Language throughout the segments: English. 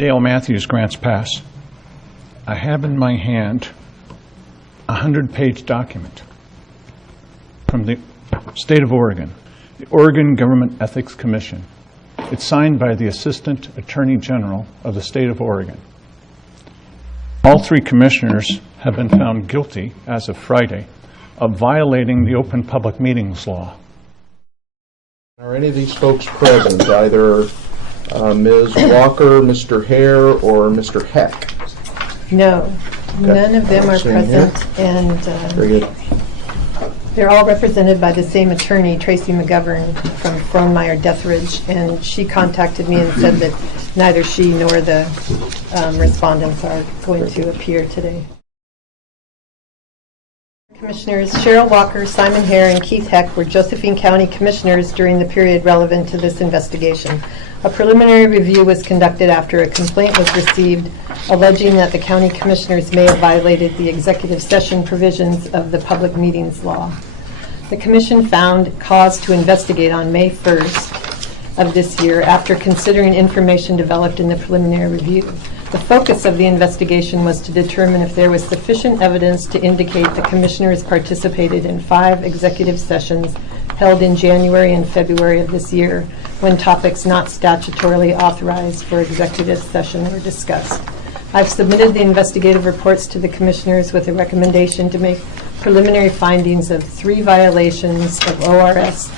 Dale Matthews Grants Pass. I have in my hand a 100-page document from the state of Oregon, the Oregon Government Ethics Commission. It's signed by the Assistant Attorney General of the state of Oregon. All three commissioners have been found guilty, as of Friday, of violating the Open Public Meetings Law. Are any of these folks present, either Ms. Walker, Mr. Hare, or Mr. Heck? No, Okay. none of them are Same here. present, and Very good. they're all represented by the same attorney, Tracy McGovern from Frohnmeyer Deathridge, and she contacted me and said that neither she nor the respondents are going to appear today. Commissioners Cheryl Walker, Simon Hare, and Keith Heck were Josephine County Commissioners during the period relevant to this investigation. A preliminary review was conducted after a complaint was received alleging that the County Commissioners may have violated the executive session provisions of the Public Meetings Law. The Commission found cause to investigate on May 1st of this year after considering information developed in the preliminary review. The focus of the investigation was to determine if there was sufficient evidence to indicate the Commissioners participated in 5 executive sessions held in January and February of this year when topics not statutorily authorized for executive session were discussed. I've submitted the investigative reports to the Commissioners with a recommendation to make preliminary findings of 3 violations of ORS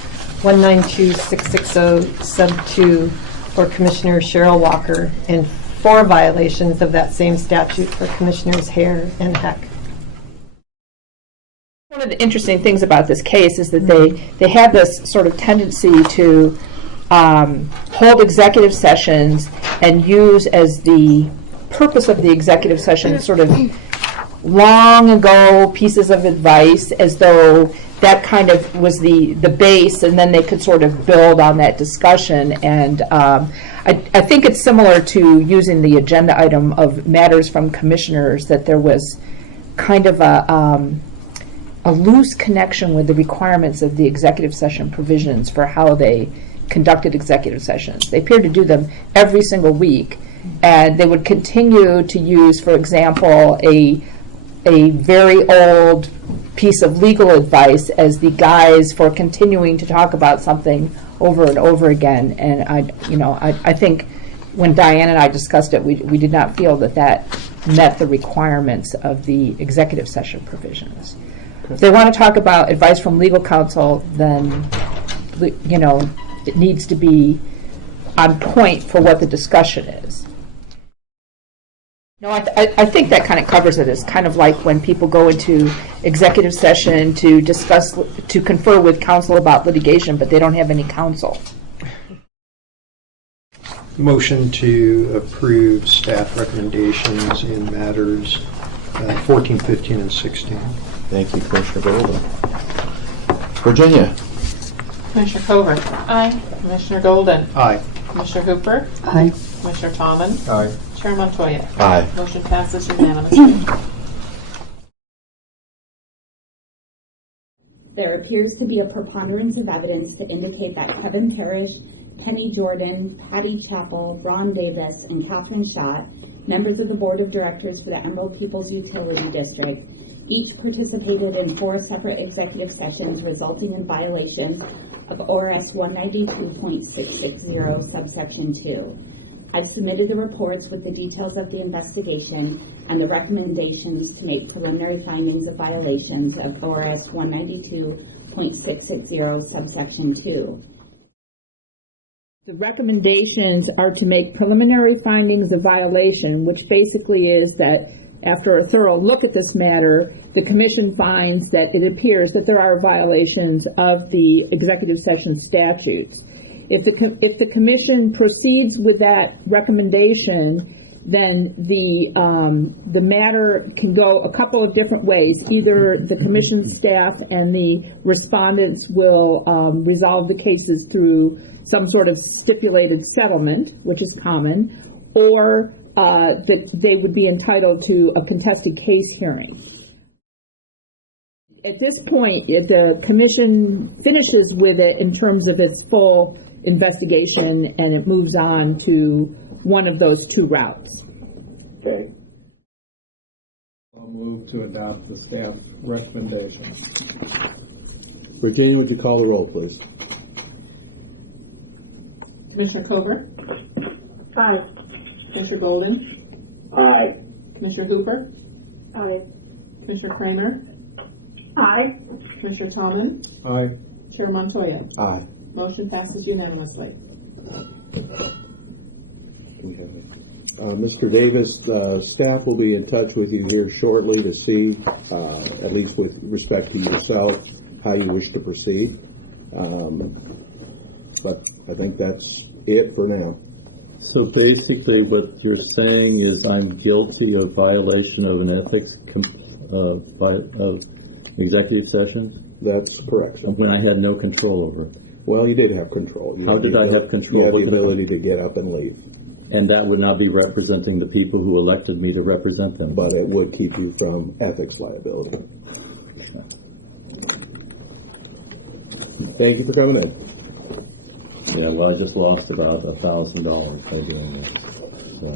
192660 sub 2 for Commissioner Cheryl Walker and 4 violations of that same statute for Commissioners Hare and Heck. One of the interesting things about this case is that they have this sort of tendency to hold executive sessions and use as the purpose of the executive session sort of long ago pieces of advice, as though that kind of was the base, and then they could sort of build on that discussion. And I think it's similar to using the agenda item of matters from commissioners, that there was kind of a loose connection with the requirements of the executive session provisions for how they conducted executive sessions. They appeared to do them every single week, and they would continue to use, for example, a very old piece of legal advice as the guise for continuing to talk about something over and over again. And I think when Diane and I discussed it, we did not feel that met the requirements of the executive session provisions. If they want to talk about advice from legal counsel, then it needs to be on point for what the discussion is. No, I think that kind of covers it. It's kind of like when people go into executive session to confer with counsel about litigation, but they don't have any counsel. Motion to approve staff recommendations in matters 14, 15, and 16. Thank you, Commissioner Golden. Virginia. Commissioner Cover. Aye. Commissioner Golden. Aye. Commissioner Hooper. Aye. Commissioner Tomlin. Aye. Chair Montoya. Aye. Motion passes unanimously. There appears to be a preponderance of evidence to indicate that Kevin Parrish, Penny Jordan, Patty Chappell, Ron Davis, and Catherine Schott, members of the Board of Directors for the Emerald Peoples Utility District, each participated in 4 separate executive sessions resulting in violations of ORS 192.660 subsection 2. I've submitted the reports with the details of the investigation and the recommendations to make preliminary findings of violations of ORS 192.660 subsection 2. The recommendations are to make preliminary findings of violation, which basically is that after a thorough look at this matter, the Commission finds that it appears that there are violations of the executive session statutes. If the Commission proceeds with that recommendation, then the matter can go a couple of different ways. Either the Commission staff and the respondents will resolve the cases through some sort of stipulated settlement, which is common, or that they would be entitled to a contested case hearing. At this point, the Commission finishes with it in terms of its full investigation, and it moves on to one of those two routes. Okay. I'll move to adopt the staff recommendation. Virginia, would you call the roll, please? Commissioner Kober, Aye. Commissioner Golden, Aye. Commissioner Hooper, Aye. Commissioner Kramer, Aye. Commissioner Tomlin, Aye. Chair Montoya. Aye. Motion passes unanimously. We have it. Mr. Davis, the staff will be in touch with you here shortly to see, at least with respect to yourself, how you wish to proceed. But I think that's it for now. So basically what you're saying is I'm guilty of violation of an ethics of executive sessions That's correct, sir. when I had no control over it. Well, you did have control. How did I have control? You had What the could I- ability to get up and leave, And that would not be representing the people who elected me to represent them. but it would keep you from ethics liability. Thank you for coming in. Yeah, well, I just lost about $1,000 by doing this. So.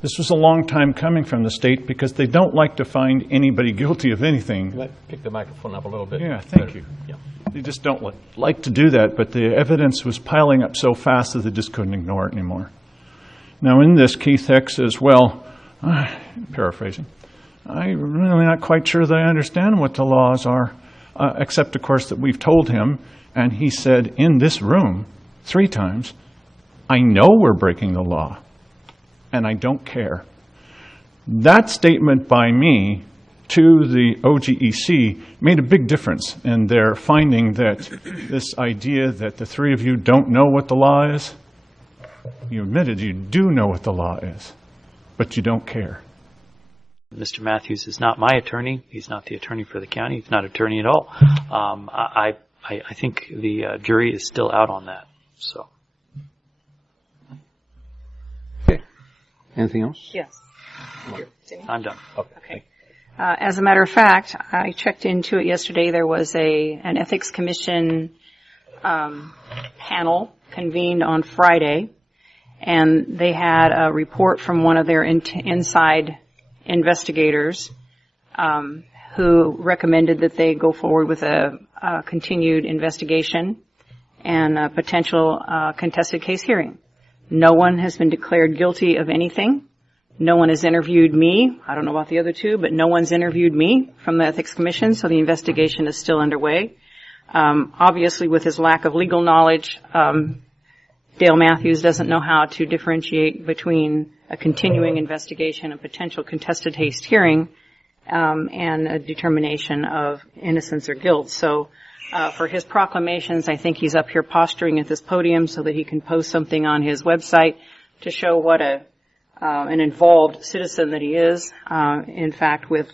This was a long time coming from the state because they don't like to find anybody guilty of anything. Pick the microphone up a little bit. Yeah, thank you. Yeah. They just don't like to do that, but the evidence was piling up so fast that they just couldn't ignore it anymore. Now in this, Keith Heck says, well, paraphrasing, I'm really not quite sure that I understand what the laws are, except, of course, that we've told him, and he said in this room 3 times, I know we're breaking the law, and I don't care. That statement by me to the OGEC made a big difference in their finding that this idea that the 3 of you don't know what the law is, you admitted you do know what the law is, but you don't care. Mr. Matthews is not my attorney. He's not the attorney for the county. He's not an attorney at all. I think the jury is still out on that. So. Okay. Anything else? Yes. I'm done. Okay. As a matter of fact, I checked into it yesterday. There was an Ethics Commission panel convened on Friday, and they had a report from one of their inside investigators who recommended that they go forward with a continued investigation and a potential contested case hearing. No one has been declared guilty of anything. No one has interviewed me. I don't know about the other 2, but no one's interviewed me from the Ethics Commission, so the investigation is still underway. Obviously, with his lack of legal knowledge, Dale Matthews doesn't know how to differentiate between a continuing investigation, a potential contested case hearing, and a determination of innocence or guilt. So for his proclamations, I think he's up here posturing at this podium so that he can post something on his website to show what an involved citizen that he is, in fact, with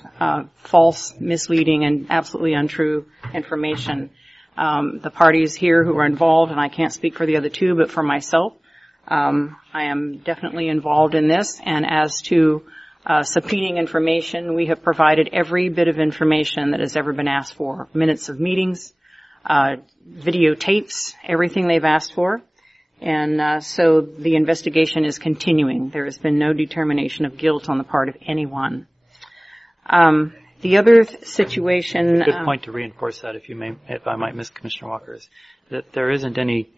false, misleading, and absolutely untrue information. The parties here who are involved, and I can't speak for the other 2, but for myself, I am definitely involved in this. And as to subpoenaing information, we have provided every bit of information that has ever been asked for. Minutes of meetings, videotapes, everything they've asked for. And so the investigation is continuing. There has been no determination of guilt on the part of anyone. The other situation... Good point to reinforce that, if I might, Ms. Commissioner Walker, is that there isn't any,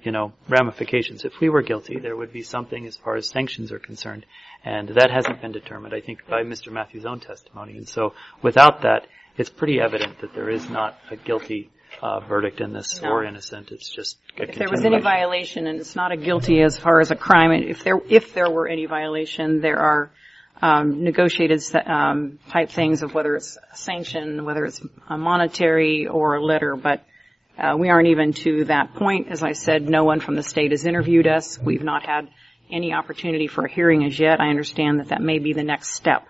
ramifications. If we were guilty, there would be something as far as sanctions are concerned. And that hasn't been determined, I think, by Mr. Matthews' own testimony. And so without that, it's pretty evident that there is not a guilty verdict in this or innocent. It's just a if there was any violation, and it's not a guilty as far as a crime, if there were any violation, there are negotiated type things of whether it's a sanction, whether it's a monetary or a letter, but we aren't even to that point. As I said, no one from the state has interviewed us. We've not had any opportunity for a hearing as yet. I understand that may be the next step.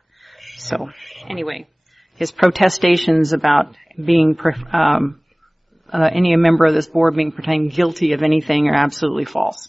So anyway, his protestations about being any member of this board being proclaimed guilty of anything are absolutely false.